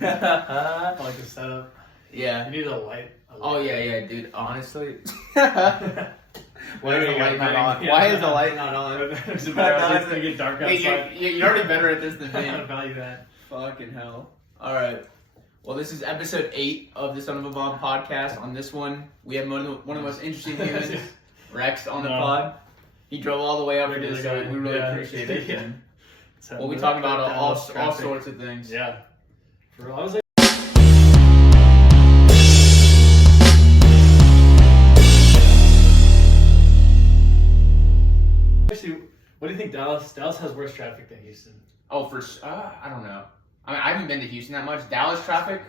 I like the setup. Yeah. You need a light. Oh yeah, dude. Honestly. Why is the light not on? Why is the light not on? It's gonna get dark outside. You're already better at this than me. I value that. Fucking hell. All right. Well, this is episode 8 of the Son of a Bomb podcast. On this one, we have one of the most interesting humans, Rex, on the pod. He drove all the way up for this, so we really appreciate it. Yeah. We'll be talking about all sorts of things. Yeah. For real, I was like, actually, what do you think Dallas has worse traffic than Houston? Oh, I don't know. I mean, I haven't been to Houston that much. Dallas traffic,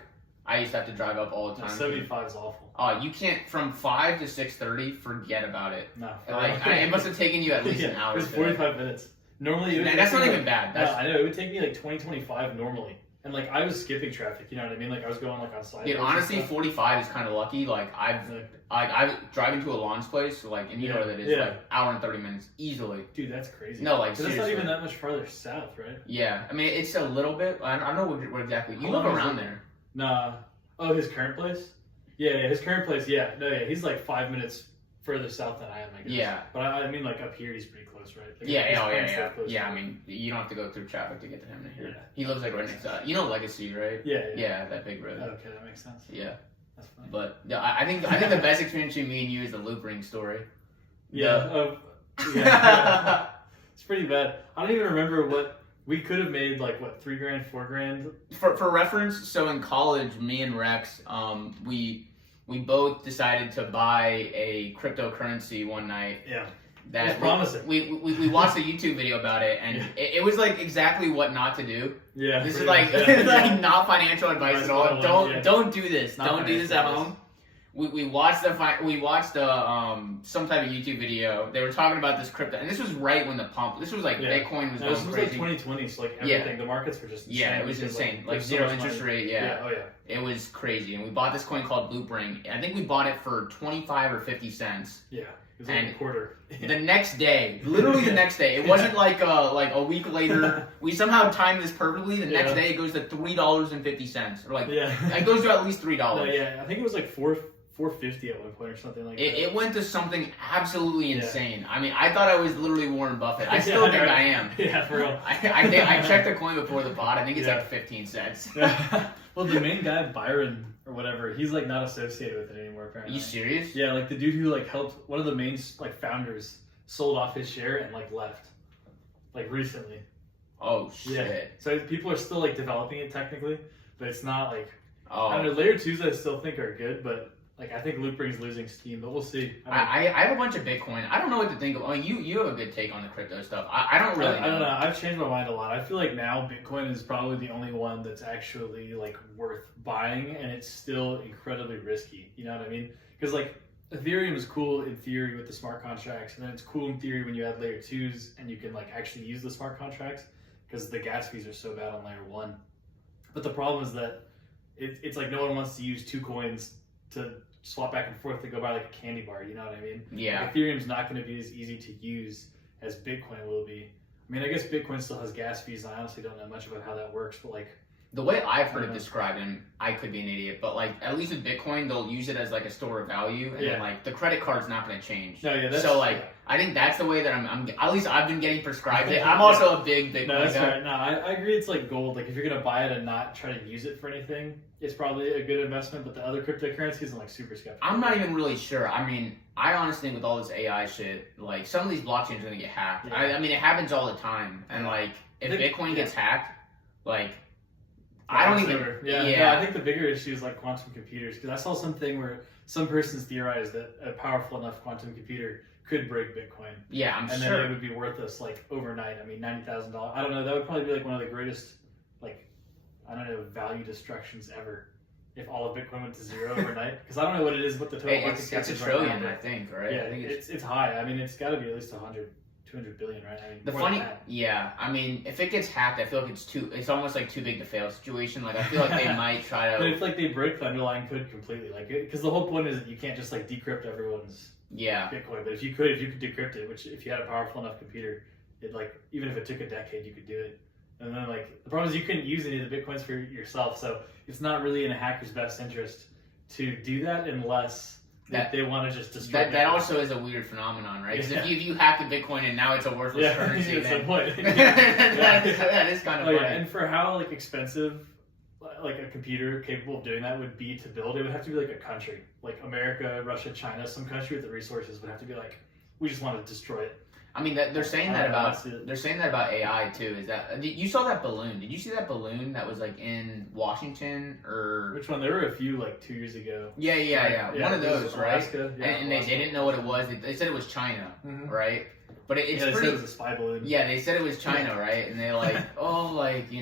I used to have to drive up all the time. 75 is awful. You can't, from 5 to 6:30, forget about it. No. It must have taken you at least an hour. It was 45 minutes. Normally, it would that's not even bad. No, I know. It would take me like 25 normally. And like, I was skipping traffic, you know what I mean? Like, I was going like on side. Dude, honestly, 45 is kind of lucky. Like, I driving to a launch place, like, and you know what that is, like, hour and 30 minutes, easily. Dude, that's crazy. No, like, seriously. That's not even that much farther south, right? Yeah. I mean, it's a little bit. I don't know what exactly. You live around there. Nah. Oh, his current place? Yeah, his current place, yeah. No, yeah, he's like 5 minutes further south than I am, I guess. Yeah. But I mean, like, up here, he's pretty close, right? Like, Yeah. Yeah, I mean, you don't have to go through traffic to get to him in here. Yeah. He lives, like, right next to, you know Legacy, right? Yeah. Yeah, that big road. Okay, that makes sense. Yeah. That's funny. But I think the best experience between me and you is the loop ring story. Yeah. It's pretty bad. I don't even remember what we could have made, like, what, $3,000, $4,000? For reference, so in college, me and Rex, we both decided to buy a cryptocurrency one night. Yeah. That it was promising. We watched a YouTube video about it, and it was like exactly what not to do. Yeah. This is like like not financial advice at all. Don't do this. Don't do this at home. We watched some type of YouTube video. They were talking about this crypto, and this was right when the pump. This was like Bitcoin was going this was crazy. like 2020, so like everything, the markets were just insane. Yeah, it was insane. Like zero interest rate. Yeah. Oh yeah. It was crazy, and we bought this coin called Loop Ring. I think we bought it for 25 or 50 cents. Yeah. It was like a quarter. The next day, literally the next day, it wasn't like a week later. We somehow timed this perfectly. The next day, it goes to $3.50, or like it goes to at least $3. No, I think it was like $4.50 at one point or something like that. It went to something absolutely insane. I mean, I thought I was literally Warren Buffett. I still think I am. Yeah, for real. I checked the coin before the pod. I think it's like 15 cents. Well, the main guy, Byron or whatever, he's like not associated with it anymore. Apparently. Are you serious? Yeah, like the dude who like helped one of the main like founders sold off his share and like left, like recently. Oh shit! Yeah. So people are still like developing it technically, but it's not like I don't know. Layer 2s I still think are good, but like I think Loop Ring's losing steam, but we'll see. I have a bunch of Bitcoin. I don't know what to think of. I mean, you have a good take on the crypto stuff. I don't really know. I don't know. I've changed my mind a lot. I feel like now Bitcoin is probably the only one that's actually like worth buying, and it's still incredibly risky. You know what I mean? Because like Ethereum is cool in theory with the smart contracts, and then it's cool in theory when you add layer 2s and you can like actually use the smart contracts because the gas fees are so bad on layer 1. But the problem is that it's like no one wants to use 2 coins to swap back and forth to go buy like a candy bar, you know what I mean? Yeah. Like, Ethereum's not going to be as easy to use as Bitcoin will be. I mean, I guess Bitcoin still has gas fees, and I honestly don't know much about how that works, but like... The way I've heard it described, and I could be an idiot, but like at least with Bitcoin, they'll use it as like a store of value, and then like the credit card's not going to change. No, yeah, so like I think that's the way that I'm at least I've been getting prescribed it. I'm also a big Bitcoin No, that's guy. right. No, I agree. It's like gold. Like if you're gonna buy it and not try to use it for anything, it's probably a good investment. But the other cryptocurrencies, I'm like super skeptical. I'm not even really sure. I mean, I honestly think with all this AI shit, like some of these blockchains are gonna get hacked. Yeah. I mean, it happens all the time, and like if Bitcoin gets hacked, like. I don't even. Yeah, I think the bigger issue is like quantum computers, because I saw something where some persons theorized that a powerful enough quantum computer could break Bitcoin. Yeah, I'm sure. And then it would be worthless like overnight. I mean, $90,000. I don't know. That would probably be like one of the greatest, like, I don't know, value destructions ever. If all of Bitcoin went to zero overnight, because I don't know what it is, what the total market cap is. It's $1 trillion, I think, right? Yeah, I think it's high. I mean, it's got to be at least 200 billion, right? I mean, the funny, I mean, if it gets hacked, I feel like it's almost like too big to fail situation. Like I feel like they might try to. But if like they break the underlying code completely, like because the whole point is that you can't just like decrypt everyone's Bitcoin. But if you could decrypt it, which if you had a powerful enough computer, it like even if it took a decade, you could do it. And then like the problem is you couldn't use any of the Bitcoins for yourself, so it's not really in a hacker's best interest to do that unless they want to just destroy. That also is a weird phenomenon, right? Because if you hack the Bitcoin and now it's a worthless currency, that's the point. that is kind of funny. Yeah. And for how like expensive like a computer capable of doing that would be to build, it would have to be like a country, like America, Russia, China, some country with the resources would have to be like, we just want to destroy it. I mean, they're saying that about AI too. Is that you saw that balloon? Did you see that balloon that was like in Washington or which one? There were a few like 2 years ago. Yeah. One of those, right? Alaska. Yeah, and they didn't know what it was. They said it was China, right? But it's they pretty. said it was a spy balloon. Yeah, they said it was China, right? And they like, like we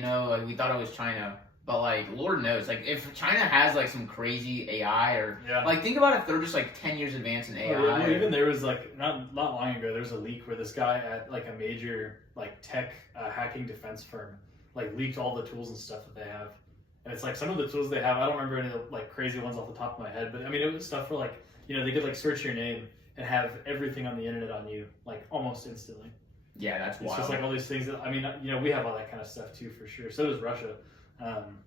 thought it was China. But like, Lord knows, like if China has like some crazy AI or like think about if they're just like 10 years advanced in AI. Well, even there was like not long ago there was a leak where this guy at like a major like tech hacking defense firm like leaked all the tools and stuff that they have, and it's like some of the tools they have, I don't remember any of the like crazy ones off the top of my head, but I mean it was stuff for like they could like search your name and have everything on the internet on you like almost instantly. Yeah, that's wild. It's just like all these things that I mean we have all that kind of stuff too for sure. So does Russia.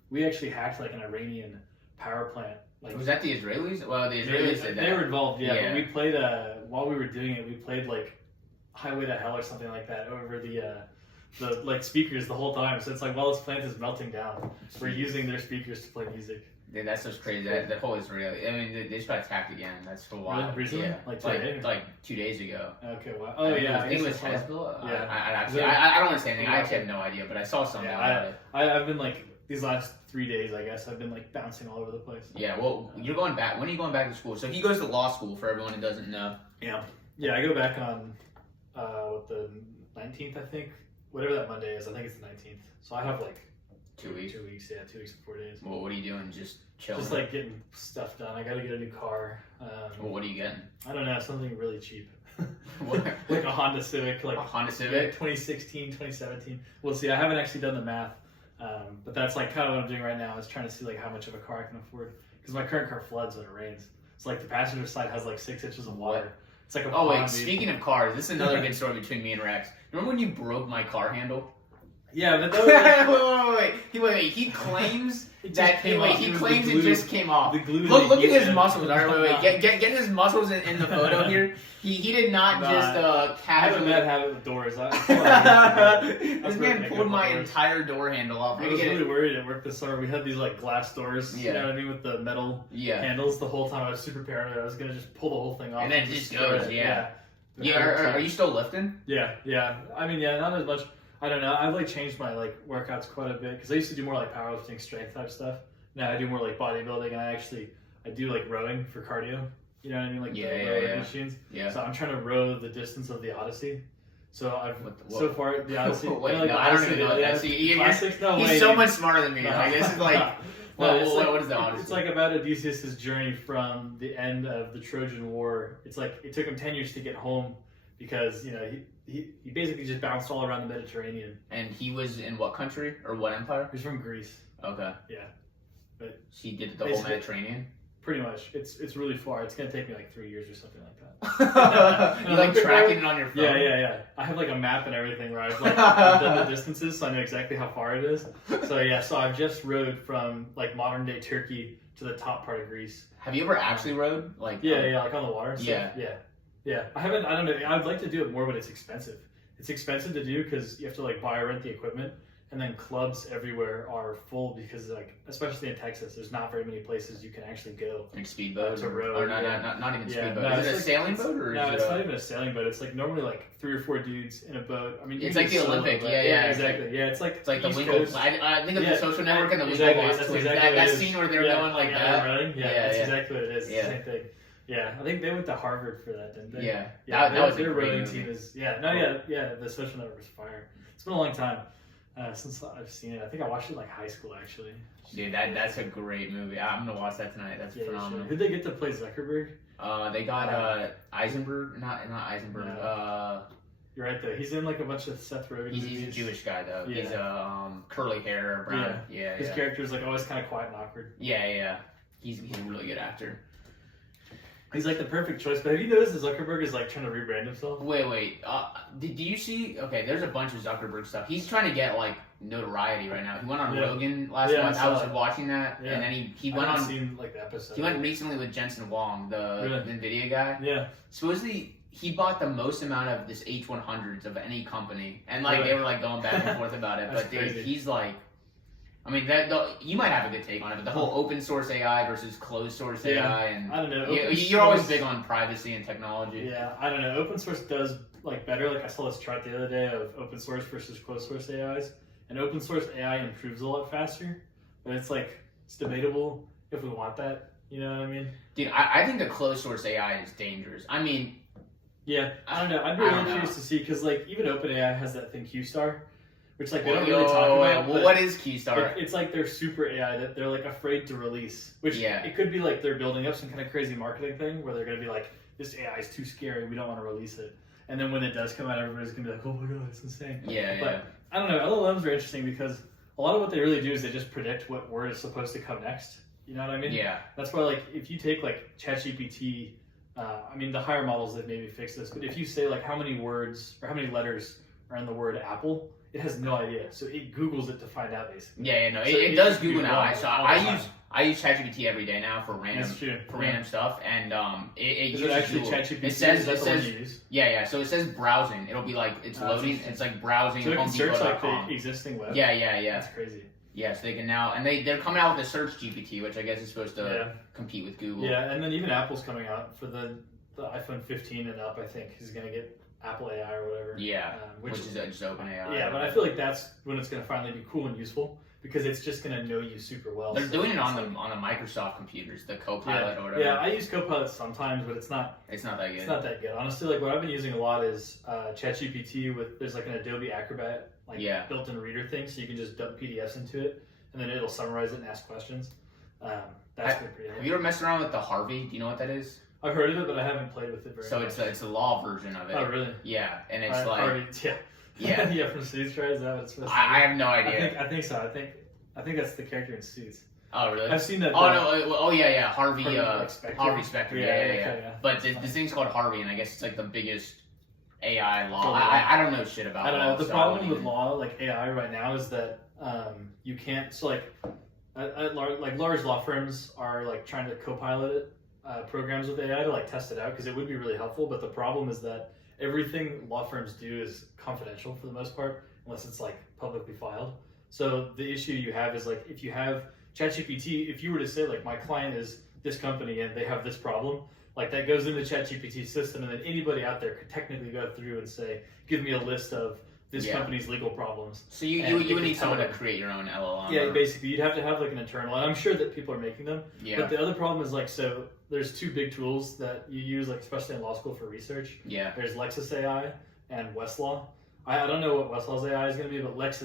We actually hacked like an Iranian power plant. Like, was that the Israelis? Well, the Israelis did that. They were involved, yeah. But we played while we were doing it. We played like Highway to Hell or something like that over the like speakers the whole time. So it's like while this plant is melting down, we're using their speakers to play music. Dude, that's just crazy. That whole Israel. I mean, they just got attacked again. That's for a while. Really? Recently? Yeah, like today? Like 2 days ago. Okay, wow. Oh yeah, I think it was Hezbollah. Yeah. I don't want to say anything. I actually have no idea, but I saw something about it. I've been like these last 3 days, I guess I've been like bouncing all over the place. Yeah, well, you're going back. When are you going back to school? So he goes to law school. For everyone who doesn't know. Yeah. I go back on the 19th, I think. Whatever that Monday is, I think it's the 19th. So I have like 2 weeks. 2 weeks, yeah, 2 weeks and 4 days. Well, what are you doing? Just chilling. Just like getting stuff done. I got to get a new car. Well, what are you getting? I don't know, something really cheap. What? Like a Honda Civic, like a Honda Civic, 2016, 2017. We'll see. I haven't actually done the math. But that's like kind of what I'm doing right now is trying to see like how much of a car I can afford because my current car floods when it rains. So like the passenger side has like 6 inches of water. It's like a oh wait, speaking of cars, this is another good story between me and Rex. Remember when you broke my car handle? Yeah, but that was wait. He claims it just came off. The glue. Look at his muscles. All right, wait. Get his muscles in the photo here. He did not just I have a casually. bad habit with doors. This man pulled my entire door handle off. I was really worried at work this summer. We had these like glass doors, you know what I mean, with the metal handles. The whole time I was super paranoid. I was gonna just pull the whole thing off. And then it just goes, Are you still lifting? Yeah. I mean, not as much. I don't know. I've like changed my like workouts quite a bit because I used to do more like powerlifting, strength type stuff. Now I do more like bodybuilding, and I do like rowing for cardio. You know what I mean? Like rowing machines. Yeah. So I'm trying to row the distance of the Odyssey. So so far the Odyssey. Wait, like, no, I don't even know that. He's so much smarter than me. Like this is like. What is the Odyssey? It's like about Odysseus' journey from the end of the Trojan War. It's like it took him 10 years to get home because he basically just bounced all around the Mediterranean. And he was in what country or what empire? He's from Greece. Okay. Yeah. But he did the whole Mediterranean? Pretty much. It's really far. It's going to take me like 3 years or something like that. You like tracking it on your phone? Yeah. I have like a map and everything where I've done the distances so I know exactly how far it is. So I've just rode from like modern day Turkey to the top part of Greece. Have you ever actually rode? Like like on the water. Yeah. I don't know. I'd like to do it more, but it's expensive. It's expensive to do because you have to like buy or rent the equipment. And then clubs everywhere are full because, like, especially in Texas, there's not very many places you can actually go. Like speedboat to row, or not even speedboat. No, is it a sailing boat or no? Is It's it not even a sailing boat. It's like normally like 3 or 4 dudes in a boat. I mean, it's like the Olympic. Yeah, exactly. It's like the Winkle. I think of the Social Network and the Winklevoss twins. That scene where they're going like that. That's exactly what it is. It's the same thing. Yeah, I think they went to Harvard for that, didn't they? Yeah, that was their a great rowing movie. team is. The Social Network was fire. It's been a long time. Since I've seen it. I think I watched it in like high school actually. Dude, that's a great movie. I'm gonna watch that tonight. That's phenomenal. Who'd they get to play Zuckerberg? They got Eisenberg, not Eisenberg. No. You're right though. He's in like a bunch of Seth Rogen movies. He's a Jewish guy though. Yeah. He's curly hair, brown. Yeah. His character is like always kind of quiet and awkward. Yeah. He's a really good actor. He's like the perfect choice. But have you noticed that Zuckerberg is like trying to rebrand himself? Wait. Did you see? Okay, there's a bunch of Zuckerberg stuff. He's trying to get like notoriety right now. He went on Rogan last month. I was watching that, and then he went on. Seen like the episode. He went recently with Jensen Huang, the Nvidia guy. Yeah. Supposedly he bought the most amount of this H100s of any company, and like they were like going back and forth about it. But dude, he's like. I mean, you might have a good take on it, but the whole open source AI versus closed source AI, and I don't know. You're always big on privacy and technology. Yeah, I don't know. Open source does like better. Like I saw this chart the other day of open source versus closed source AIs, and open source AI improves a lot faster. But it's like it's debatable if we want that. You know what I mean? Dude, I think the closed source AI is dangerous. I mean, yeah, I don't know. I'd be really curious to see because like even OpenAI has that thing QStar. Which like they don't really talk about. Well, what is QStar? It's like their super AI that they're like afraid to release. Which it could be like they're building up some kind of crazy marketing thing where they're gonna be like, this AI is too scary, we don't want to release it. And then when it does come out, everybody's gonna be like, oh my god, it's insane. But I don't know. LLMs are interesting because a lot of what they really do is they just predict what word is supposed to come next. You know what I mean? Yeah. That's why like if you take like ChatGPT, I mean the higher models that maybe fix this, but if you say like how many words or how many letters are in the word apple. It has no idea, so it Googles it to find out basically. It does Google now. So I use ChatGPT every day now for random stuff, and it uses actually Google. ChatGPT. It says So it says browsing. It'll be like it's loading. It's like browsing. So it can search like the existing web. Yeah. That's crazy. Yeah, so they can now, and they're coming out with a search GPT, which I guess is supposed to compete with Google. Yeah, and then even Apple's coming out for the iPhone 15 and up. I think is going to get Apple AI or whatever. Yeah, which is just open AI. Yeah, but I feel like that's when it's going to finally be cool and useful because it's just going to know you super well. They're doing it on the Microsoft computers, the Copilot or whatever. Yeah, I use Copilot sometimes, but it's not that good. It's not that good. Honestly, like what I've been using a lot is ChatGPT there's like an Adobe Acrobat built-in reader thing, so you can just dump PDFs into it and then it'll summarize it and ask questions. That's been pretty helpful. Have you ever messed around with the Harvey? Do you know what that is? I've heard of it, but I haven't played with it very much. So it's a law version of it. Oh, really? Yeah, and it's yeah, from Suits, right? Is that what it's supposed to be? I have no idea. I think so. I think that's the character in Suits. Oh, really? I've seen that. Harvey Specter. Yeah. But this thing's called Harvey, and I guess it's like the biggest AI law. I don't know shit about. I don't know. The problem with law, like AI right now, is that you can't. So large law firms are like trying to co-pilot it. Programs with AI to like test it out because it would be really helpful, but the problem is that everything law firms do is confidential for the most part unless it's like publicly filed. So the issue you have is like if you have ChatGPT, if you were to say like my client is this company and they have this problem, like that goes into ChatGPT system and then anybody out there could technically go through and say give me a list of this company's legal problems. So you would need someone to create your own LLM. Yeah, basically you'd have to have like an internal, and I'm sure that people are making them. Yeah. But the other problem is like so there's two big tools that you use like especially in law school for research. Yeah. There's Lexis AI and Westlaw. I don't know what Westlaw's AI is going to be, but It's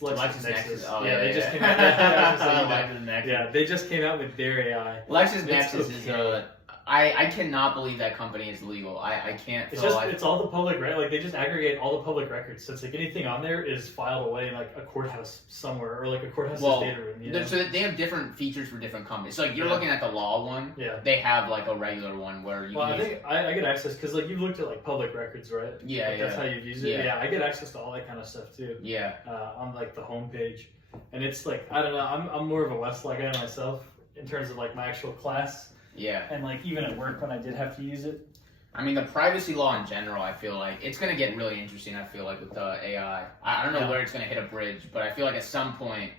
LexisNexis. Oh, they just came out. Yeah, they just came out with their AI. LexisNexis is I cannot believe that company is legal. I can't. It's all the public like they just aggregate all the public records. So it's like anything on there is filed away in like a courthouse somewhere or like a courthouse's data room. You know? So they have different features for different companies. So like you're looking at the law one. Yeah. They have like a regular one where you. Well, I think I get access because like you've looked at like public records, right? Yeah, like, that's how you use it. Yeah, I get access to all that kind of stuff too. Yeah. On like the homepage, and it's like I don't know. I'm more of a Westlaw guy myself in terms of like my actual class. Yeah. And like even at work when I did have to use it. I mean, the privacy law in general, I feel like it's going to get really interesting. I feel like with the AI, I don't know where it's going to hit a bridge, but I feel like at some point,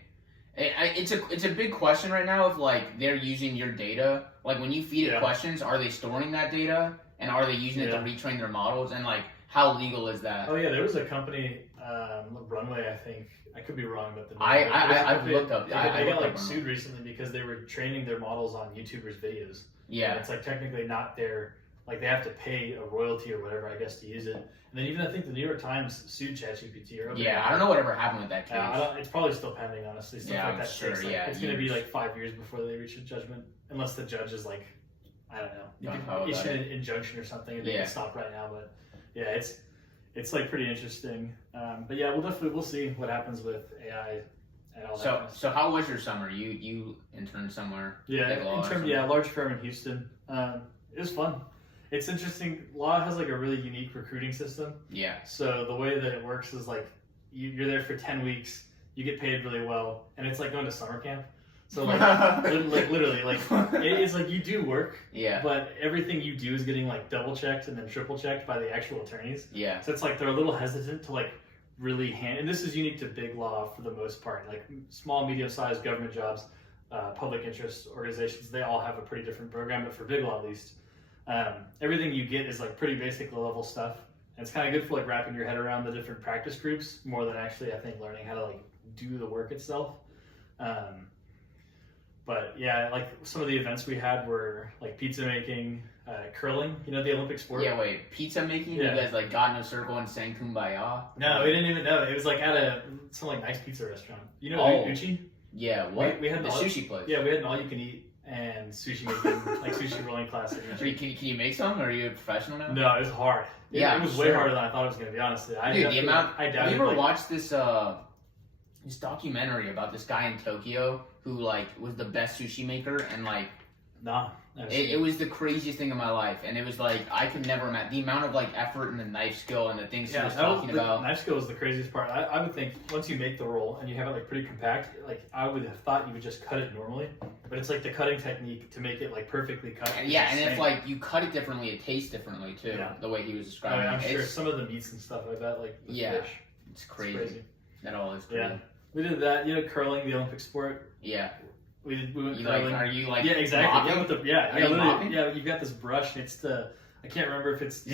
it's a big question right now of like they're using your data. Like when you feed it questions, are they storing that data and are they using it to retrain their models? And like how legal is that? Oh yeah, there was a company, Runway, I think. I could be wrong about the name. I've looked up. I got like sued recently because they were training their models on YouTubers' videos. Yeah. And it's like technically not their, like they have to pay a royalty or whatever, I guess, to use it. And then even I think the New York Times sued ChatGPT. I don't know whatever happened with that case. It's probably still pending, honestly. Stuff like that sure. takes, like, it's going to be like 5 years before they reach a judgment, unless the judge is like, I don't know, you can issue an injunction or something and they can stop right now. But yeah, it's like pretty interesting. But yeah, we'll see what happens with AI and all that. So how was your summer? You interned somewhere? Yeah, large firm in Houston. It was fun. It's interesting. Law has like a really unique recruiting system. Yeah. So the way that it works is like you're there for 10 weeks, you get paid really well, and it's like going to summer camp. So like, literally, like it's like you do work, yeah, but everything you do is getting like double checked and then triple checked by the actual attorneys. Yeah. So it's like they're a little hesitant to like really and this is unique to big law for the most part. Like small, medium-sized government jobs, public interest organizations, they all have a pretty different program, but for big law at least, everything you get is like pretty basic level stuff. And it's kind of good for like wrapping your head around the different practice groups more than actually, I think, learning how to like do the work itself. But yeah, like some of the events we had were like pizza making, curling, you know, the Olympic sport. Yeah, wait, pizza making? Yeah. You guys like got in a circle and sang Kumbaya? No, we didn't even know. It was like at some like nice pizza restaurant. You know, Uchi? Yeah, what? We had the sushi place. Yeah, we had an all-you-can-eat and sushi making, like sushi rolling class at Uchi. Can you make some? Or are you a professional now? No, it was hard. Yeah, it was way harder than I thought it was going to be, honestly. Dude, the amount. Have you ever like, watched this documentary about this guy in Tokyo who like was the best sushi maker and like nah, it was the craziest thing in my life, and it was like I could never imagine the amount of like effort and the knife skill and the things he was talking about. Knife skill is the craziest part. I would think once you make the roll and you have it like pretty compact, like I would have thought you would just cut it normally, but it's like the cutting technique to make it like perfectly cut. And if like you cut it differently, it tastes differently too. Yeah. The way he was describing it. I'm sure some of the meats and stuff. I bet like fish. It's crazy. That all is crazy. Yeah, we did that. You know, curling, the Olympic sport. Yeah. We went curling. Are you like yeah, exactly. mopping? Are you mopping? Yeah, you've got this brush and it's I can't remember if it's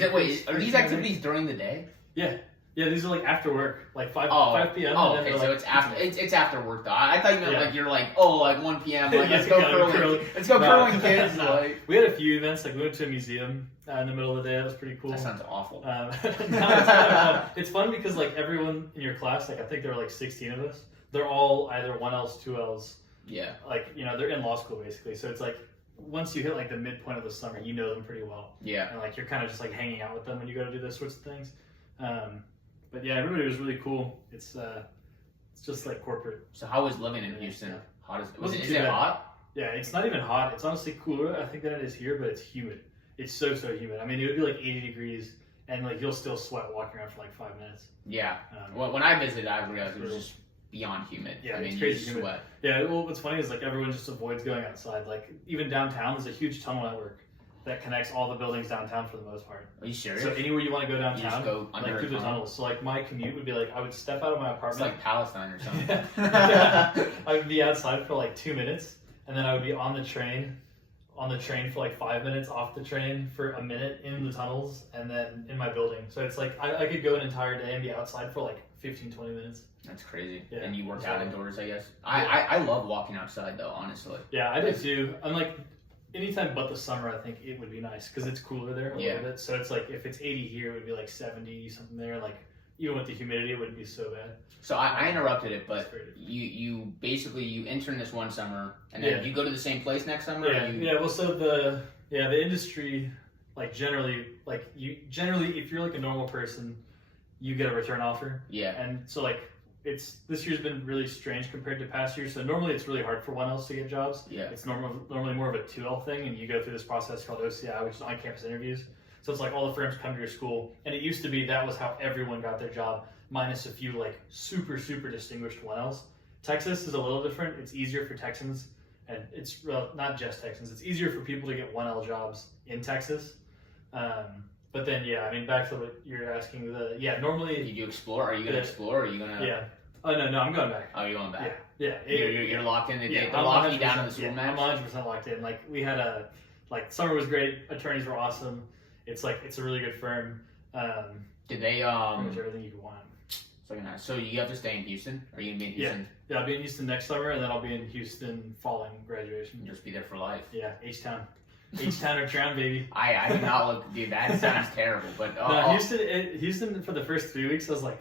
are these activities during the day? Yeah, these are like after work, like 5 p.m. Oh, okay, so it's after it's after work though. I thought you meant like you're like 1 p.m. Like let's go curling. Let's go curling, kids. Like we had a few events. Like we went to a museum in the middle of the day. That was pretty cool. That sounds awful. It's fun because like everyone in your class, like I think there were like 16 of us. They're all either 1Ls, 2Ls. Yeah. Like, you know, they're in law school basically. So it's like once you hit like the midpoint of the summer, you know them pretty well. Yeah. And like you're kind of just like hanging out with them when you go to do those sorts of things. But yeah, everybody was really cool. It's just like corporate. So how was living in Houston? Yeah. Hot is it bad. hot? Yeah, it's not even hot. It's honestly cooler, I think, than it is here, but it's humid. It's so humid. I mean, it would be like 80 degrees and like you'll still sweat walking around for like 5 minutes. Yeah. When I visited, I realized it was just beyond humid. Yeah, I mean, it's crazy you humid. sweat. Yeah, well, what's funny is like everyone just avoids going outside. Like even downtown, there's a huge tunnel network that connects all the buildings downtown for the most part. Are you serious? So anywhere you want to go downtown, you just go under like through the tunnels. So like my commute would be like I would step out of my apartment. It's like Palestine or something. I would be outside for like 2 minutes, and then I would be on the train for like 5 minutes, off the train for a minute in the tunnels, and then in my building. So it's like I could go an entire day and be outside for like 15-20 minutes. That's crazy. Yeah, and you work out indoors, I guess. Yeah. I love walking outside though, honestly. Yeah, I do too. I'm like anytime but the summer, I think it would be nice because it's cooler there a little bit. So it's like if it's 80 here, it would be like 70 something there. Like even with the humidity, it wouldn't be so bad. So I interrupted it, but you basically you intern this one summer, and then you go to the same place next summer. Yeah. Well, so the industry like generally if you're like a normal person, you get a return offer. Yeah. And so like this year's been really strange compared to past years. So normally it's really hard for 1Ls to get jobs. Yeah. It's normally more of a 2L thing, and you go through this process called OCI, which is on-campus interviews. So it's like all the firms come to your school, and it used to be that was how everyone got their job, minus a few like super distinguished 1Ls. Texas is a little different. It's easier for Texans, and it's not just Texans. It's easier for people to get 1L jobs in Texas. But then, I mean, back to what you're asking. Normally... Did you explore? Are you going to explore? Or are you going to... Yeah. Oh, no, I'm going back. Oh, you're going back? Yeah. You're locked in? They lock you down in the school match? I'm 100% locked in. Like, we had summer was great. Attorneys were awesome. It's a really good firm. Did they... pretty much everything you could want. So you have to stay in Houston? Are you going to be in Houston? Yeah, I'll be in Houston next summer, and then I'll be in Houston following graduation. You'll just be there for life. Yeah, H-Town. H-Town or Town, baby. I do not look, dude, that sounds terrible, but... No, Houston, for the first 3 weeks, I was like,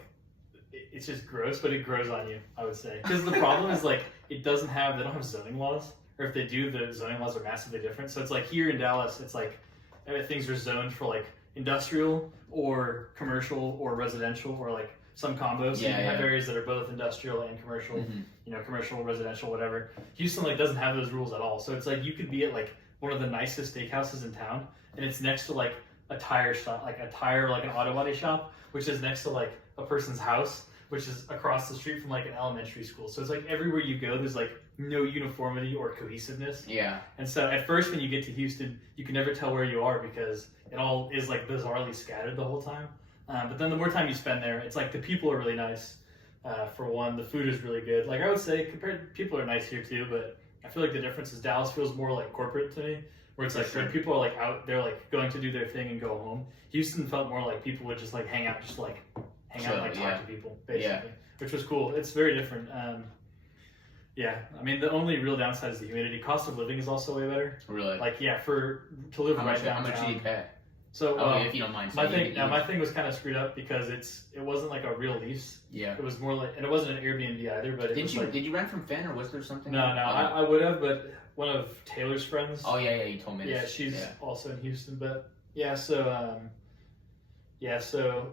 it's just gross, but it grows on you, I would say. Because the problem is, like, they don't have zoning laws, or if they do, the zoning laws are massively different. So it's like here in Dallas, it's like, things are zoned for, like, industrial, or commercial, or residential, or, like, some combos. So you can have areas that are both industrial and commercial, commercial, residential, whatever. Houston, like, doesn't have those rules at all. So it's like, you could be at, like, one of the nicest steakhouses in town, and it's next to like a tire shop, like an auto body shop, which is next to like a person's house, which is across the street from like an elementary school. So it's like everywhere you go, there's like no uniformity or cohesiveness. Yeah. And so at first, when you get to Houston, you can never tell where you are because it all is like bizarrely scattered the whole time. But then the more time you spend there, it's like the people are really nice. For one, the food is really good. Like I would say, people are nice here too, but I feel like the difference is Dallas feels more like corporate to me, where it's like people are like out, they're like going to do their thing and go home. Houston felt more like people would just like hang out, and like talk to people, basically, which was cool. It's very different. Yeah, I mean the only real downside is the humidity. Cost of living is also way better. Really? Like to live right downtown. How much do you pay? So if you don't mind. My thing was kind of screwed up because it wasn't like a real lease. Yeah. It was more like, and it wasn't an Airbnb either. But did you rent from Finn or was there something? No, I would have, but one of Taylor's friends. Oh yeah, you told me. Yeah, she's also in Houston, but so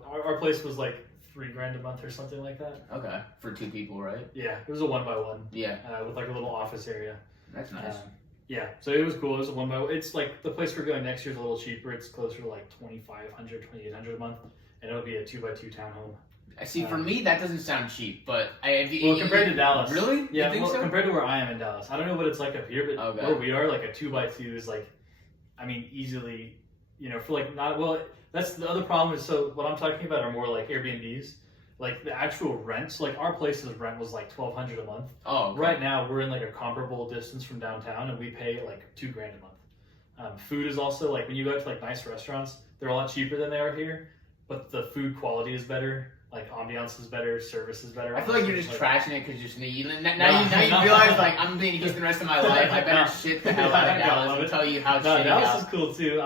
our place was like $3,000 a month or something like that. Okay, for 2 people, right? Yeah, it was a 1x1. Yeah. With like a little office area. That's nice. Yeah, so it was cool. It was a 1x1. It's like the place we're going next year is a little cheaper. It's closer to like $2,500, $2,800 a month, and it'll be a 2x2 townhome. I see. For me, that doesn't sound cheap, but compared to Dallas, really? Yeah, you think so? Compared to where I am in Dallas, I don't know what it's like up here, but where we are, like a 2x2 is like, I mean, easily, for like not well. That's the other problem is so what I'm talking about are more like Airbnbs. Like the actual rents, like our place's rent was like $1,200 a month. Oh, okay. Right now we're in like a comparable distance from downtown, and we pay like $2,000 a month. Food is also like when you go to like nice restaurants, they're a lot cheaper than they are here, but the food quality is better. Like ambiance is better, service is better. I feel like you're just trashing it because now you realize like I'm being Houston the rest of my life. I better shit the hell out of Dallas and tell you how shitty Dallas is cool too.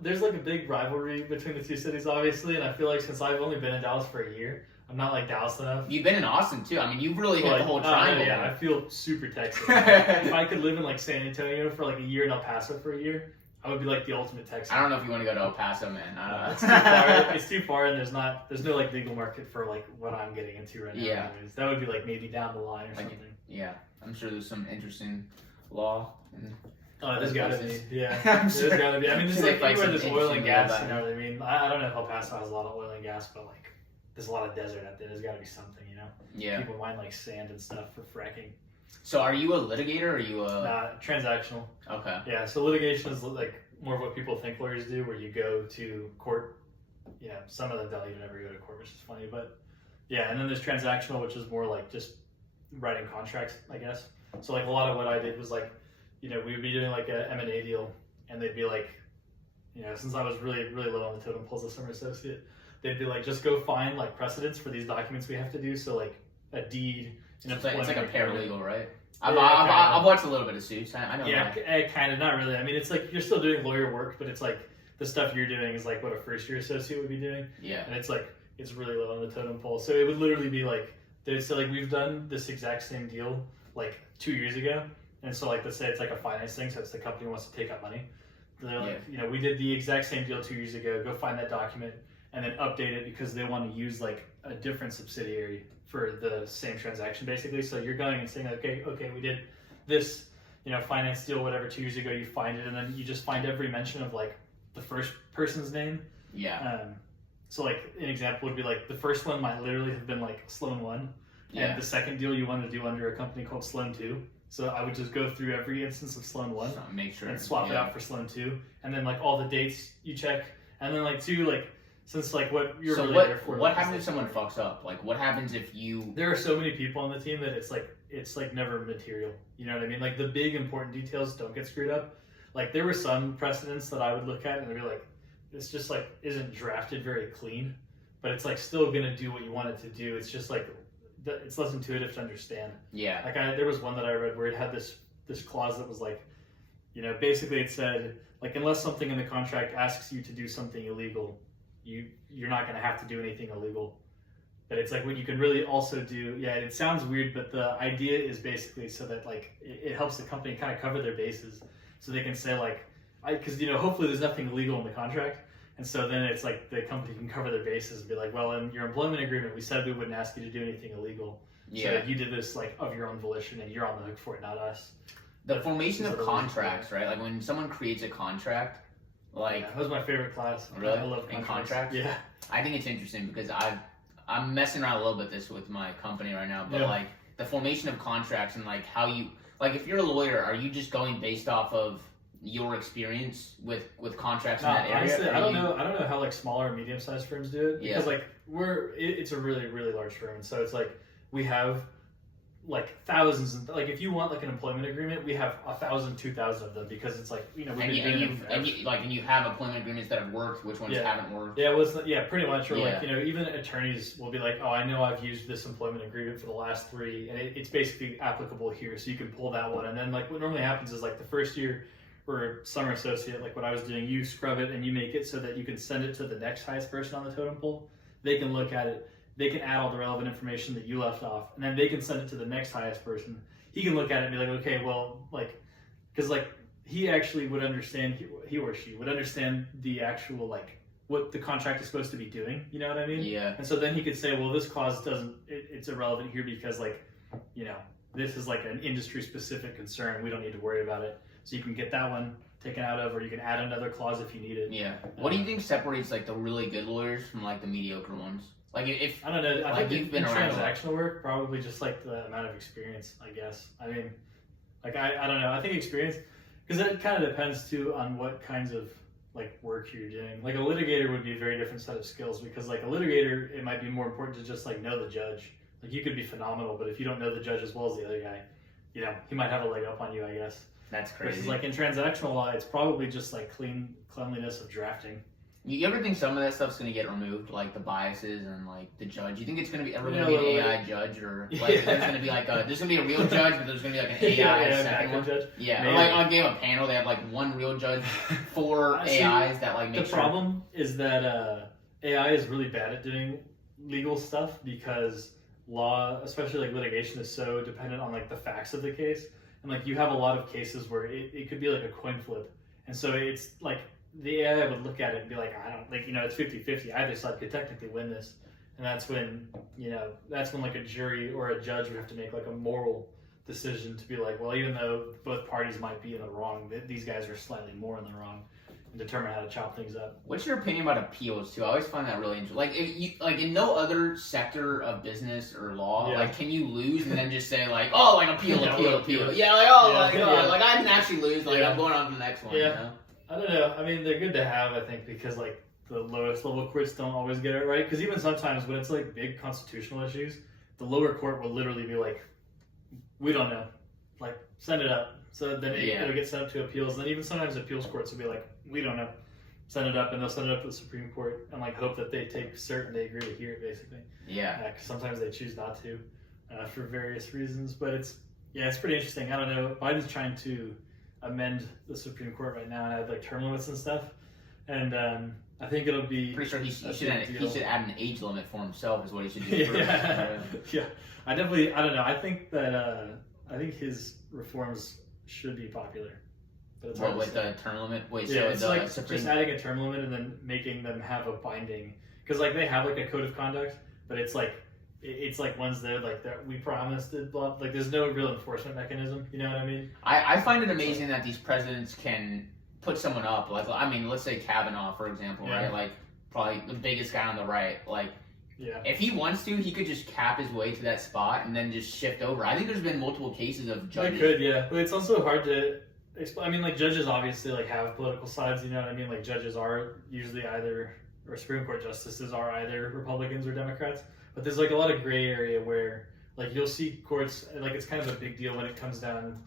There's like a big rivalry between the two cities, obviously, and I feel like since I've only been in Dallas for a year, I'm not like Dallas enough. You've been in Austin too. I mean, you've really hit the whole triangle. Yeah, I feel super Texas. If I could live in like San Antonio for like a year and El Paso for a year, I would be like the ultimate Texan. I don't know if you want to go to El Paso, man. It's too far. It's too far, and there's no like legal market for like what I'm getting into right now. Yeah, anyways. That would be like maybe down the line or something. Yeah, I'm sure there's some interesting law. There's gotta be. Yeah, there's gotta be. I mean, there's like anywhere there's oil and gas. You know what I mean? I don't know if El Paso has a lot of oil and gas, but like there's a lot of desert out there. There's gotta be something, Yeah. People mine like sand and stuff for fracking. So are you a litigator or are you a... transactional. Okay. Yeah, so litigation is like more of what people think lawyers do, where you go to court. Yeah, some of them don't even ever go to court, which is funny. But yeah, and then there's transactional, which is more like just writing contracts, I guess. So like a lot of what I did was like, we would be doing like a M&A deal, and they'd be like, since I was really, really low on the totem pole as a summer associate, they'd be like, just go find like precedents for these documents we have to do. So like a deed. It's like a paralegal, right? I've watched a little bit of Suits. I know. Yeah, kind of. Not really. I mean, it's like you're still doing lawyer work, but it's like the stuff you're doing is like what a first year associate would be doing. Yeah. And it's like it's really low on the totem pole. So it would literally be like we've done this exact same deal like 2 years ago, and so like let's say it's like a finance thing, so it's the company wants to take out money. They're like, we did the exact same deal 2 years ago. Go find that document and then update it because they want to use like a different subsidiary for the same transaction, basically. So you're going and saying, okay, we did this, finance deal, whatever, 2 years ago. You find it, and then you just find every mention of like the first person's name. Yeah. So like an example would be like the first one might literally have been like Sloan 1, and the second deal you wanted to do under a company called Sloan 2. So I would just go through every instance of Sloan 1, make sure, and swap it out for Sloan 2, and then like all the dates you check, and then like 2 like. Since like what you're really there for. What happens if someone fucks up? Like what happens if you... There are so many people on the team that it's like never material. You know what I mean? Like the big important details don't get screwed up. Like there were some precedents that I would look at and I'd be like, this just like isn't drafted very clean, but it's like still gonna do what you want it to do. It's just like it's less intuitive to understand. Yeah. Like there was one that I read where it had this clause that was like, basically it said like unless something in the contract asks you to do something illegal, you're not going to have to do anything illegal. But it's like what you can really also do. Yeah, it sounds weird, but the idea is basically so that like it helps the company kind of cover their bases, so they can say like, because hopefully there's nothing illegal in the contract, and so then it's like the company can cover their bases and be like, well, in your employment agreement we said we wouldn't ask you to do anything illegal. Yeah. So you did this like of your own volition, and you're on the hook for it, not us. the formation of contracts, right? Like when someone creates a contract, like that was my favorite class. really, I love contracts. Yeah, I think it's interesting because I'm messing around a little bit this with my company right now, but like the formation of contracts and like how you like if you're a lawyer, are you just going based off of your experience with contracts in that area? Honestly, I don't know how like smaller and medium sized firms do it because like it's a really really large firm, and so it's like we have like thousands and like if you want like an employment agreement, we have 1,000, 2,000 of them because it's like we've been doing and you have employment agreements that have worked. Which ones haven't worked? Yeah, well, pretty much. Or like even attorneys will be like, oh, I know I've used this employment agreement for the last 3, and it's basically applicable here, so you can pull that one. And then like what normally happens is like the first year for summer associate, like what I was doing, you scrub it and you make it so that you can send it to the next highest person on the totem pole. They can look at it. They can add all the relevant information that you left off, and then they can send it to the next highest person. He can look at it and be like, okay, well, like, because like he actually would understand, he or she would understand the actual like what the contract is supposed to be doing. You know what I mean? Yeah. And so then he could say, well, this clause it's irrelevant here because like, this is like an industry specific concern. We don't need to worry about it. So you can get that one taken out of, or you can add another clause if you need it. Yeah. What do you think separates like the really good lawyers from like the mediocre ones? Like if I don't know, I think you've been in transactional work, probably just like the amount of experience, I guess. I mean, like I don't know. I think experience, because it kind of depends too on what kinds of like work you're doing. Like a litigator would be a very different set of skills because like a litigator, it might be more important to just like know the judge. Like you could be phenomenal, but if you don't know the judge as well as the other guy, he might have a leg up on you, I guess. That's crazy. Versus like in transactional law, it's probably just like cleanliness of drafting. You ever think some of that stuff's gonna get removed, like the biases and like the judge? You think it's gonna be ever gonna be an AI judge, or like there's gonna be like there's gonna be a real judge, but there's gonna be like an AI second one? Judge. Yeah, maybe. Or like on Game of Panel, they have like one real judge, 4 AIs that like make the problem is that AI is really bad at doing legal stuff because law, especially like litigation, is so dependent on like the facts of the case, and like you have a lot of cases where it could be like a coin flip, and so it's like the AI would look at it and be like, I don't, like, it's 50-50. Either side could technically win this. And that's when like a jury or a judge would have to make like a moral decision to be like, well, even though both parties might be in the wrong, these guys are slightly more in the wrong, and determine how to chop things up. What's your opinion about appeals too? I always find that really interesting. Like, if you, like in no other sector of business or law, like, can you lose and then just say like, oh, like appeal. Yeah, like like I didn't actually lose. Like I'm going on to the next one. Yeah. You know? I don't know. I mean, they're good to have, I think, because like the lowest level courts don't always get it right. Because even sometimes when it's like big constitutional issues, the lower court will literally be like, we don't know, like send it up. So then it'll get sent up to appeals. And then even sometimes appeals courts will be like, we don't know, send it up, and they'll send it up to the Supreme Court and like hope that they take cert and they agree to hear it, basically. Yeah. Because sometimes they choose not to for various reasons. But it's pretty interesting. I don't know. Biden's trying to amend the Supreme Court right now and have like term limits and stuff, and I think it'll be pretty sure he should add an age limit for himself is what he should do. Yeah. I don't know. I think that I think his reforms should be popular. But it's with the term limit? Wait, so it's like just adding a term limit and then making them have a binding, because like they have like a code of conduct, but it's like ones there like that we promised it, blah, like there's no real enforcement mechanism. You know what I mean? I find it amazing that these presidents can put someone up. Like, I mean, let's say Kavanaugh, for example, right? Like probably the biggest guy on the right. Like, if he wants to, he could just cap his way to that spot and then just shift over. I think there's been multiple cases of judges. He could, yeah. But it's also hard to explain. I mean, like judges obviously like have political sides. You know what I mean? Like judges are usually either, or Supreme Court justices are either Republicans or Democrats. But there's like a lot of gray area where like you'll see courts, like it's kind of a big deal when it comes down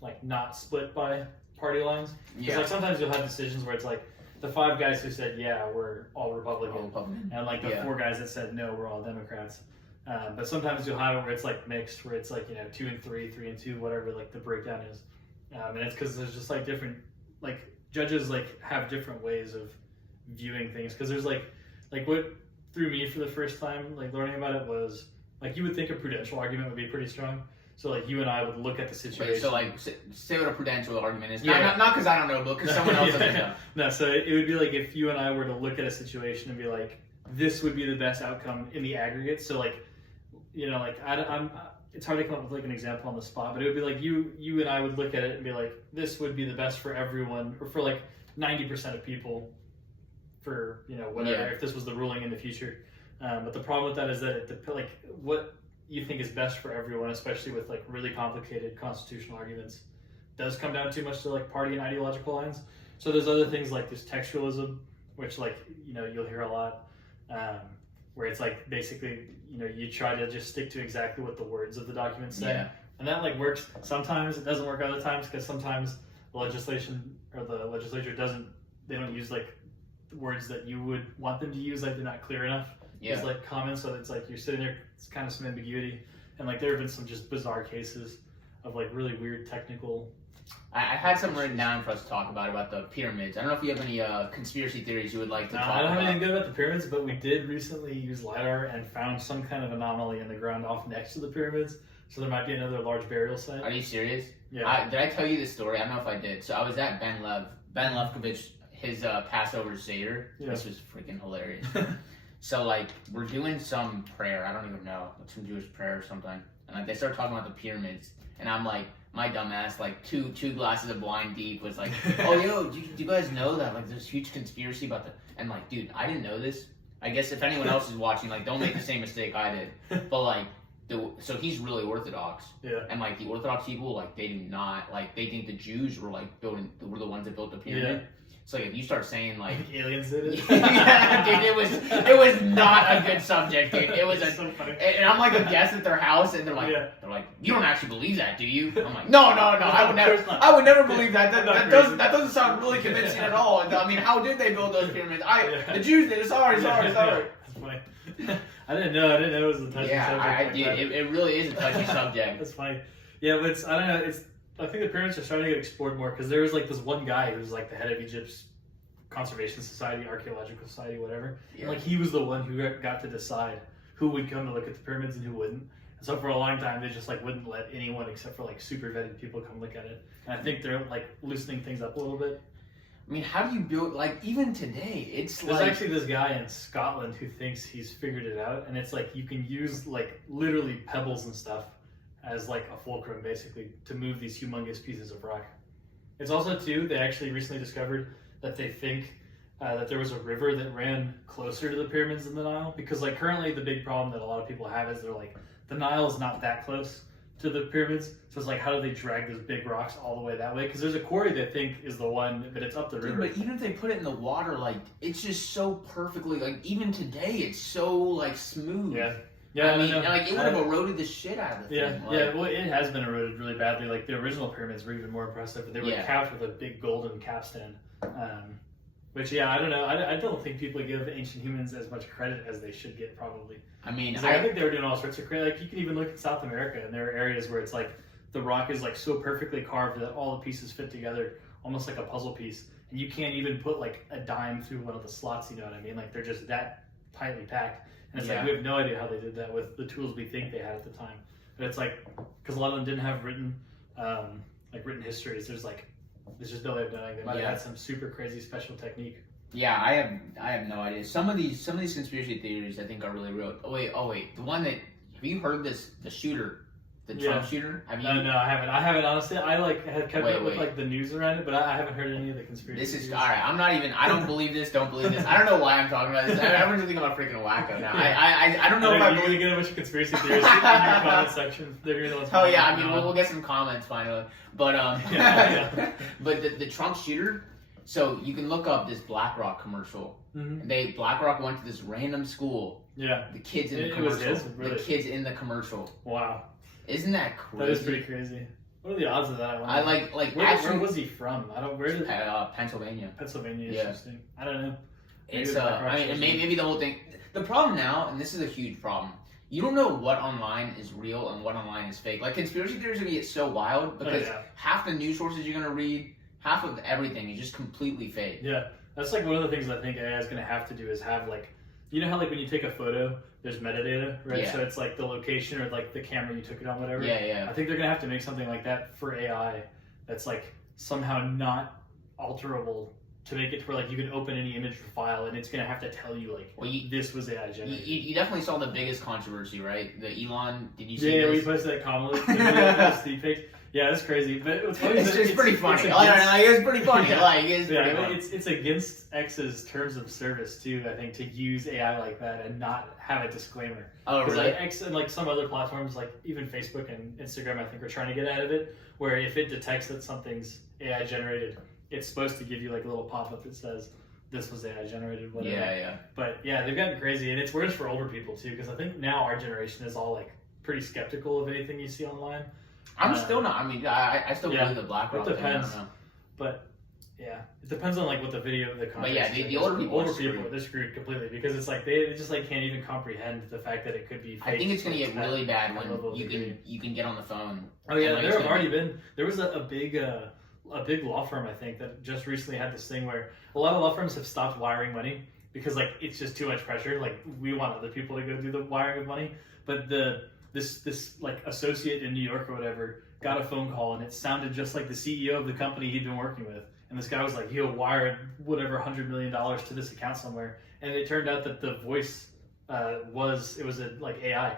like not split by party lines. Because like sometimes you'll have decisions where it's like the 5 guys who said we're all Republican, and like the 4 guys that said no, we're all Democrats. But sometimes you'll have it where it's like mixed, where it's like 2 and 3, 3 and 2, whatever like the breakdown is, and it's because there's just like different like judges like have different ways of viewing things. Because there's like what threw me for the first time, like learning about it, was like you would think a prudential argument would be pretty strong. So like you and I would look at the situation. Wait, so like say what a prudential argument is. Not because I don't know, but because someone else doesn't know. No, so it would be like if you and I were to look at a situation and be like, this would be the best outcome in the aggregate. So like, like it's hard to come up with like an example on the spot, but it would be like you and I would look at it and be like, this would be the best for everyone, or for like 90% of people, for whatever, if this was the ruling in the future. But the problem with that is that like what you think is best for everyone, especially with like really complicated constitutional arguments, does come down too much to like party and ideological lines. So there's other things like this textualism, which like you'll hear a lot, where it's like basically you try to just stick to exactly what the words of the document say, and that like works. Sometimes it doesn't work other times, because sometimes the legislation or the legislature they don't use like words that you would want them to use, like they're not clear enough. It's like common, so it's like you're sitting there, it's kind of some ambiguity, and like there have been some just bizarre cases of like really weird technical. I had some written down for us to talk about the pyramids. I don't know if you have any conspiracy theories you would like to talk about. I don't have anything good about the pyramids, but we did recently use LiDAR and found some kind of anomaly in the ground off next to the pyramids, so there might be another large burial site. Are you serious? Yeah. Did I tell you this story? I don't know if I did. So I was at Ben Lefkowitz, his Passover Seder. Yeah. This was freaking hilarious. So like we're doing some prayer, I don't even know, like some Jewish prayer or something, and like they start talking about the pyramids, and I'm like, my dumbass, like two glasses of wine deep, was like, oh yo, do you guys know that like there's a huge conspiracy about the, and like, dude, I didn't know this. I guess if anyone else is watching, like, don't make the same mistake I did. But like, so he's really Orthodox, and like the Orthodox people, like they do not, like they think the Jews were like were the ones that built the pyramid. Yeah. So like, if you start saying like aliens did it, yeah, dude, it was not a good subject, dude. It was so funny. And I'm like a guest at their house, and they're like, you don't actually believe that, do you? I'm like, no, I would never believe that. That doesn't sound really convincing at all. I mean, how did they build those pyramids? The Jews did it. Sorry. That's funny. I didn't know it was a touchy subject. Yeah, it really is a touchy subject. That's funny. Yeah, but I don't know. I think the pyramids are starting to get explored more, because there was like this one guy who was like the head of Egypt's conservation society, archaeological society, whatever. And like he was the one who got to decide who would come to look at the pyramids and who wouldn't. And so for a long time, they just like wouldn't let anyone except for like super vetted people come look at it. And I think they're like loosening things up a little bit. I mean, how do you build, like, even today, There's actually this guy in Scotland who thinks he's figured it out, and it's like you can use like literally pebbles and stuff as like a fulcrum, basically, to move these humongous pieces of rock. It's also too, they actually recently discovered that they think that there was a river that ran closer to the pyramids than the Nile, because like currently the big problem that a lot of people have is they're like, the Nile is not that close to the pyramids, so it's like, how do they drag those big rocks all the way that way? Because there's a quarry they think is the one, but it's up the river. But even if they put it in the water, like, it's just so perfectly, like, even today, it's so like smooth. Yeah, I mean, like, it would have eroded the shit out of the thing. Well, it has been eroded really badly. Like, the original pyramids were even more impressive, but they were capped with a big golden capstone. Which, I don't know. I don't think people give ancient humans as much credit as they should get, probably. I mean, I think they were doing all sorts of crazy. Like, you can even look at South America, and there are areas where it's like the rock is like so perfectly carved that all the pieces fit together, almost like a puzzle piece. And you can't even put like a dime through one of the slots, you know what I mean? Like, they're just that tightly packed. And it's like, we have no idea how they did that with the tools we think they had at the time. But it's like, because a lot of them didn't have written histories. There's just no way of knowing. They might have had some super crazy special technique. Yeah, I have no idea. Some of these conspiracy theories I think are really real. Oh wait, the one that, have you heard this? The shooter, the Trump shooter. Have you? No, I haven't. I haven't honestly. I like have kept up with like the news around it, but I haven't heard any of the conspiracy. This is theories. All right. I'm not even. I don't believe this. Don't believe this. I don't know why I'm talking about this. Everyone's thinking I'm a freaking wacko now. I don't know if I believe. You're gonna get a bunch of conspiracy theories in your comment section. They're gonna be the ones. Oh yeah, I mean we'll get some comments finally, but but the Trump shooter. So you can look up this BlackRock commercial. Mm-hmm. BlackRock went to this random school. Yeah. The kids in the commercial. The kids in the commercial. Wow. Isn't that crazy? That is pretty crazy. What are the odds of that? I like where was he from? Pennsylvania. Pennsylvania. Interesting. I don't know. It's maybe the whole thing. The problem now, and this is a huge problem. You don't know what online is real and what online is fake. Like, conspiracy theories are gonna get so wild because half the news sources you're gonna read, half of everything is just completely fake. Yeah, that's like one of the things I think AI is going to have to do is have like, you know how like when you take a photo, there's metadata, right? Yeah. So it's like the location or like the camera you took it on, whatever. Yeah. I think they're going to have to make something like that for AI that's like somehow not alterable to make it to where like you can open any image or file and it's gonna have to tell you like this was AI generated. You definitely saw the biggest controversy, right? The Elon. Did you see? Yeah, this? we posted that comment. Yeah, it's crazy, but what's funny is it's pretty funny. It's pretty funny. Like it's against X's terms of service too. I think to use AI like that and not have a disclaimer. Oh, really? Like X and like some other platforms, like even Facebook and Instagram, I think are trying to get out of it. Where if it detects that something's AI generated, it's supposed to give you like a little pop up that says this was AI generated. Whatever. Yeah. But yeah, they've gotten crazy, and it's worse for older people too. Because I think now our generation is all like pretty skeptical of anything you see online. I'm still not. I mean, I still believe the BlackRock thing. It depends. But yeah, it depends on like what the context. But yeah, the older people, they're screwed completely because it's like they just like can't even comprehend the fact that it could be fake. I think it's gonna get really bad when you can get on the phone. Oh yeah, there have already been. There was a big law firm I think that just recently had this thing where a lot of law firms have stopped wiring money because like it's just too much pressure. Like we want other people to go do the wiring of money, but this like associate in New York or whatever got a phone call and it sounded just like the CEO of the company he'd been working with. And this guy was like, he'll wire whatever $100 million to this account somewhere. And it turned out that the voice was like AI.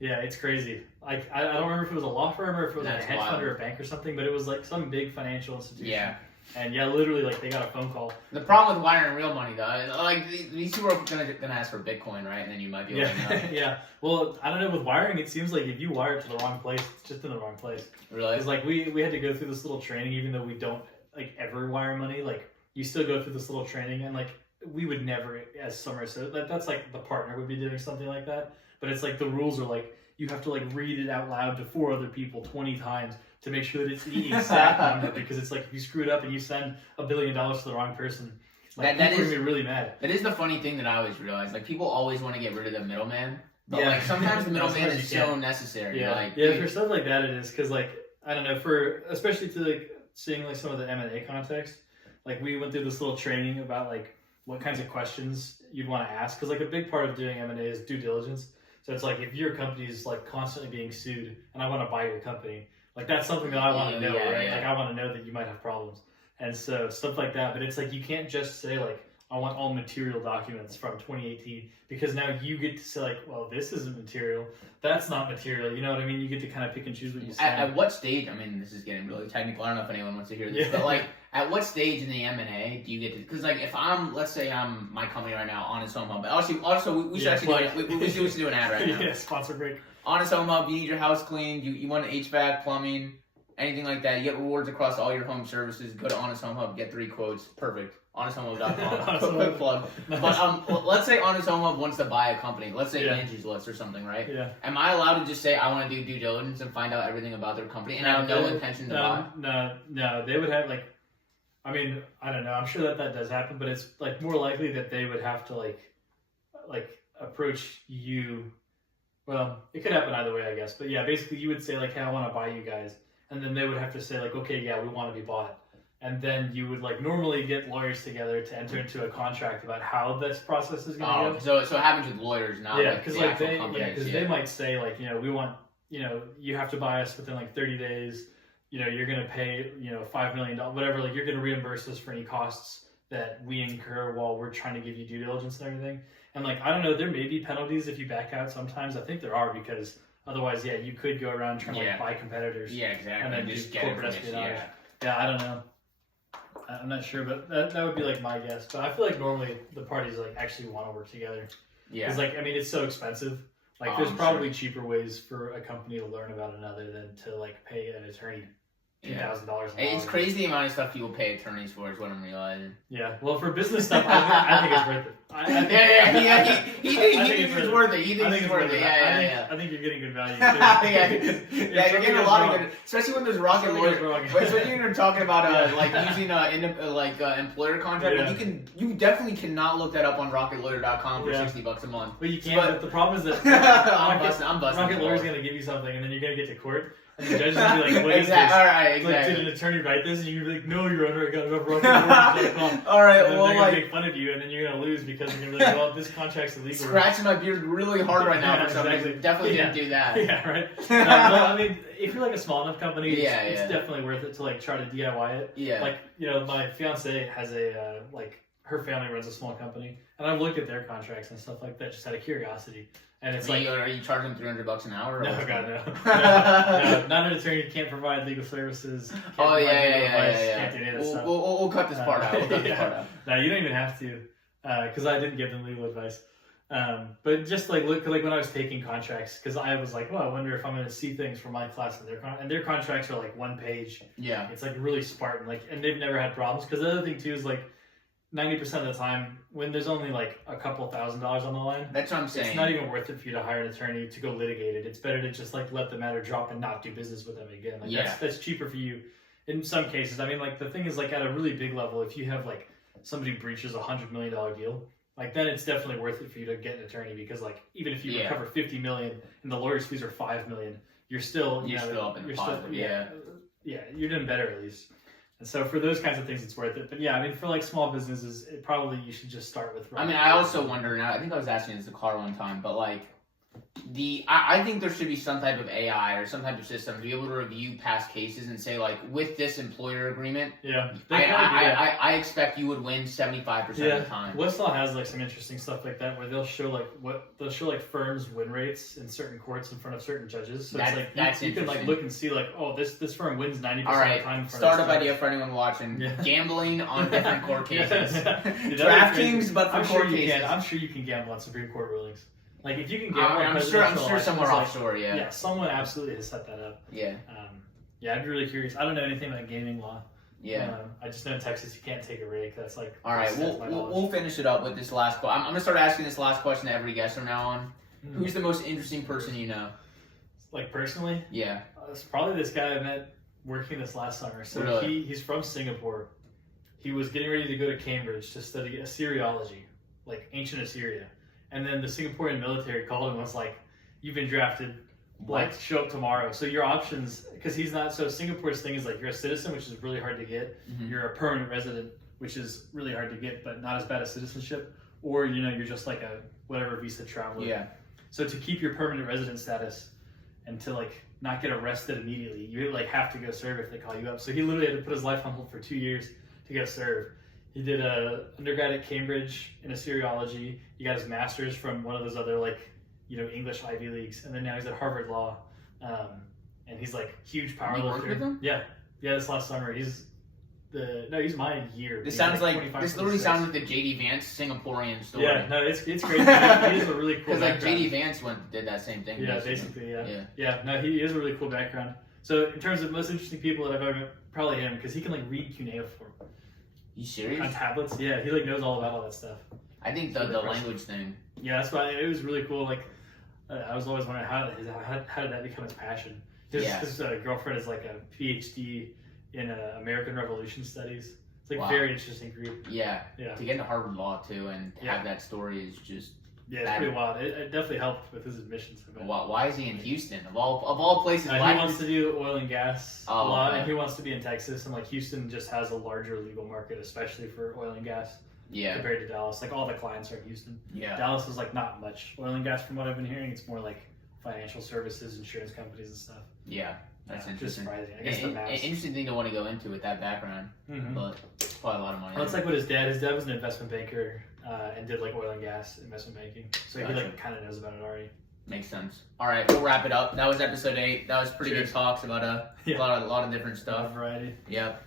Yeah, it's crazy. Like I don't remember if it was a law firm or if it was like a hedge fund or a bank or something, but it was like some big financial institution. Yeah. And yeah, literally, like they got a phone call. The problem with wiring real money, though, like these people are gonna ask for Bitcoin, right? And then you might be able to know. Yeah. Well, I don't know. With wiring, it seems like if you wire it to the wrong place, it's just in the wrong place. Really? Because like we had to go through this little training, even though we don't like ever wire money. Like you still go through this little training, and like we would never, as summer, so that's like the partner would be doing something like that. But it's like the rules are like you have to like read it out loud to 4 other people 20 times. To make sure that it's the exact number, because it's like if you screw it up and you send $1 billion to the wrong person, like that is really mad. That is the funny thing that I always realize. Like people always want to get rid of the middleman, but like sometimes the middleman is so necessary. Yeah, like, for stuff like that it is, because like I don't know, for especially to like seeing like some of the M&A context, like we went through this little training about like what kinds of questions you'd want to ask, because like a big part of doing M&A is due diligence. So it's like if your company is like constantly being sued and I want to buy your company. Like, that's something that I want to know, right? Yeah. Like, I want to know that you might have problems. And so, stuff like that. But it's like, you can't just say, like, I want all material documents from 2018. Because now you get to say, like, well, this isn't material. That's not material. You know what I mean? You get to kind of pick and choose what you say. At what stage, I mean, this is getting really technical. I don't know if anyone wants to hear this. But, like, at what stage in the M&A do you get to... Because, like, if let's say I'm my company right now, Honest Home Hub. Also, we should we should do an ad right now. Yeah, sponsor break. Honest Home Hub, you need your house cleaned, you want an HVAC, plumbing, anything like that. You get rewards across all your home services. Go to Honest Home Hub, get 3 quotes. Perfect. HonestHomeHub.com. Quick plug. But let's say Honest Home Hub wants to buy a company. Let's say Angie's List or something, right? Yeah. Am I allowed to just say I want to do due diligence and find out everything about their company and I have no intention to buy? No. They would have, like, I mean, I don't know. I'm sure that does happen, but it's, like, more likely that they would have to, like approach you. Well, it could happen either way, I guess. But yeah, basically you would say like, hey, I want to buy you guys. And then they would have to say like, okay, yeah, we want to be bought. And then you would like normally get lawyers together to enter into a contract about how this process is going to go. So it happens with lawyers, not like the actual companies. Because they might say like, we want, you have to buy us within like 30 days. You're going to pay, $5 million, whatever. Like you're going to reimburse us for any costs that we incur while we're trying to give you due diligence and everything. And like, I don't know, there may be penalties if you back out sometimes. I think there are, because otherwise, you could go around trying to like buy competitors. Yeah, exactly. And then just corporate espionage. Yeah, I don't know. I'm not sure, but that would be like my guess. But I feel like normally the parties like actually want to work together. Yeah. Because like, I mean, it's so expensive. Like there's probably cheaper ways for a company to learn about another than to like pay an attorney $2,000. It's crazy the amount of stuff people pay attorneys for is what I'm realizing. Yeah, well, for business stuff, I think it's worth it. He thinks it's worth it. Yeah. I think you're getting good value. You're getting a lot of good, especially when there's rocket lawyers. Especially when you're talking about like using employer contract. Yeah. You definitely cannot look that up on RocketLawyer.com for $60 a month. But you can. But the problem is that I'm busting. Rocket Lawyer's gonna give you something, and then you're gonna get to court. And the judge is gonna be like, what is this? All right, Like, exactly. did an attorney write this? And you're like, no, Your Honor, I got it over on All right, and then well, they're gonna like, make fun of you, and then you're gonna lose because you're gonna be like, well, this contract's illegal. scratching my beard really hard right now Yeah, for some exactly. reason. Definitely didn't do that. Yeah, right. Well, I mean, if you're like a small enough company, it's Yeah. definitely worth it to like try to DIY it. Yeah. Like, my fiance has a like her family runs a small company, and I've looked at their contracts and stuff like that just out of curiosity. And it's like, are you charging $300 an hour? Or no, what's God, going no. Not an attorney. Can't provide legal services. Can't Oh provide yeah. legal advice, Can't do any of that stuff. We'll cut this part out. We'll cut this part out. No, you don't even have to, because I didn't give them legal advice. But just like look, like when I was taking contracts, because I was like, well, I wonder if I'm going to see things from my class and their contracts are like one page. Yeah. It's like really Spartan, like, and they've never had problems. Because the other thing too is like 90% of the time when there's only like a couple $1,000s on the line, That's what I'm saying. it's not even worth it for you to hire an attorney to go litigate it. It's better to just like let the matter drop and not do business with them again. Like that's cheaper for you in some cases. I mean, like the thing is like at a really big level, if you have like somebody breaches $100 million deal, like then it's definitely worth it for you to get an attorney, because like even if you recover $50 million and the lawyer's fees are $5 million, you're still still up in the positive. Yeah, you're doing better at least. And so for those kinds of things, it's worth it. But yeah, I mean, for like small businesses, probably you should just start with. I mean, I also wonder, and I think I was asking this to Carl one time, but like I think there should be some type of AI or some type of system to be able to review past cases and say, like, with this employer agreement, I expect you would win 75% of the time. Westlaw has like some interesting stuff like that where they'll show like firms' win rates in certain courts in front of certain judges. So it's like you can like look and see like, oh, this firm wins 90% of the time. Startup idea for anyone watching: gambling on different court cases. DraftKings, but for court cases. I'm sure you can gamble on Supreme Court rulings. Like if you can gamble, I'm sure somewhere offshore. Yeah, someone absolutely has set that up. Yeah. I'd be really curious. I don't know anything about gaming law. Yeah. I just know in Texas you can't take a rake. That's like. All right, we'll finish it up with this last question. I'm gonna start asking this last question to every guest from now on. Who's the most interesting person you know? Like personally? Yeah. It's probably this guy I met working this last summer. So really? he's from Singapore. He was getting ready to go to Cambridge to study Assyriology, like ancient Assyria. And then the Singaporean military called him and was like, "You've been drafted. Like, show up tomorrow." So your options, because he's not. So Singapore's thing is like you're a citizen, which is really hard to get. Mm-hmm. You're a permanent resident, which is really hard to get, but not as bad as citizenship. Or you're just like a whatever visa traveler. Yeah. So to keep your permanent resident status and to like not get arrested immediately, you like have to go serve if they call you up. So he literally had to put his life on hold for 2 years to go serve. He did a undergrad at Cambridge in Assyriology. He got his master's from one of those other English Ivy Leagues, and then now he's at Harvard Law. And he's like huge power lifter. You worked with him? Yeah. This last summer he's my year. This literally sounds like the JD Vance Singaporean story. Yeah, no, it's crazy. He has a really cool because background. JD Vance did that same thing. Yeah, basically, yeah. No, he has a really cool background. So in terms of most interesting people that I've ever met, probably him, because he can like read cuneiform. You serious? On tablets, yeah. He like knows all about all that stuff. I think the language thing. Yeah, that's why it was really cool. Like, I was always wondering how did that become his passion? His girlfriend is like a PhD in American Revolution Studies. It's like a very interesting group. Yeah. To get into Harvard Law too and have that story is just. Yeah, it's pretty wild. It definitely helped with his admissions. Why is he in Houston of all places? He wants to do oil and gas a lot, and he wants to be in Texas. And like Houston just has a larger legal market, especially for oil and gas. Yeah. Compared to Dallas, like all the clients are in Houston. Yeah. Dallas is like not much oil and gas from what I've been hearing. It's more like financial services, insurance companies, and stuff. Yeah. That's interesting. Just surprising. I guess an interesting thing to want to go into with that background, but it's probably a lot of money. Well, it's like what his dad was an investment banker and did like oil and gas investment banking, so he like kind of knows about it already. Makes sense. All right, we'll wrap it up. That was episode 8. That was pretty good talks about a lot of different stuff. Variety. Yep.